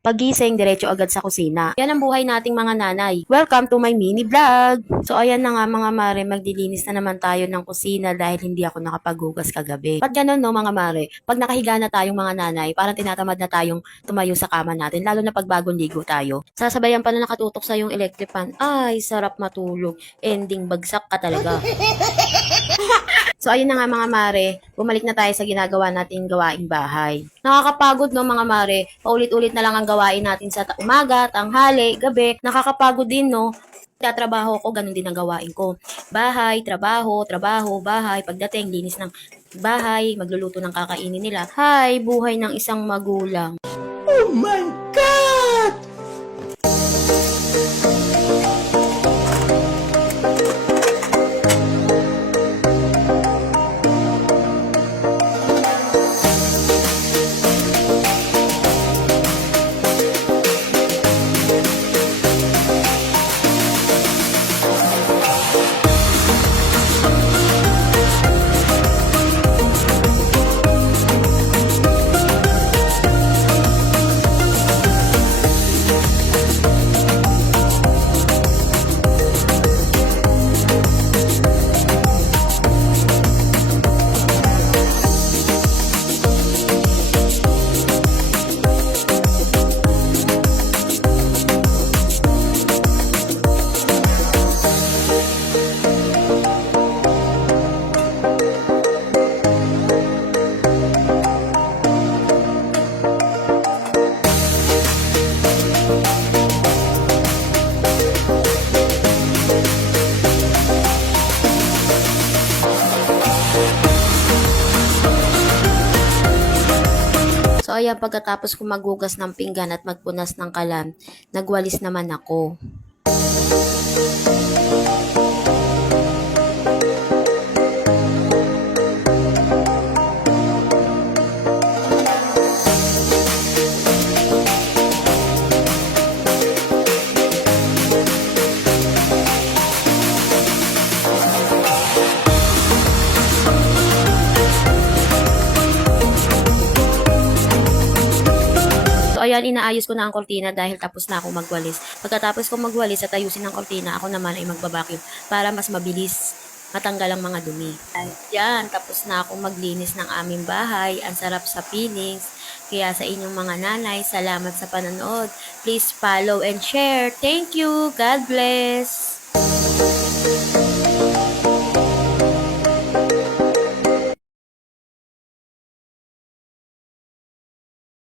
Pagising, diretso agad sa kusina. Yan ang buhay nating mga nanay. Welcome to my mini vlog! So ayan na nga mga mare, magdilinis na naman tayo ng kusina dahil hindi ako nakapaghugas kagabi. Ba't ganun no mga mare? Pag nakahiga na tayong mga nanay, parang tinatamad na tayong tumayo sa kama natin, lalo na pag bagong ligo tayo. Sasabayan pa na nakatutok sa yung electric fan. Ay, sarap matulog. Ending bagsak ka talaga. So ayun na nga mga mare, bumalik na tayo sa ginagawa nating gawaing bahay. Nakakapagod no mga mare, paulit-ulit na lang ang gawain natin sa umaga, tanghali, gabi. Nakakapagod din no. Tatrabaho ko, ganun din ang gawain ko. Bahay, trabaho, trabaho, bahay. Pagdating, linis ng bahay, magluluto ng kakainin nila. Hay, buhay ng isang magulang. Oh my God! So ayan, pagkatapos ko maghugas ng pinggan at magpunas ng kalan, nagwalis naman ako. So ayan, inaayos ko na ang kortina dahil tapos na akong magwalis. Pagkatapos ko magwalis at ayusin ang kortina, ako naman ay magbabacuum para mas mabilis matanggal ang mga dumi. Ayan, tapos na akong maglinis ng aming bahay. Ang sarap sa feelings. Kaya sa inyong mga nanay, salamat sa panonood. Please follow and share. Thank you. God bless.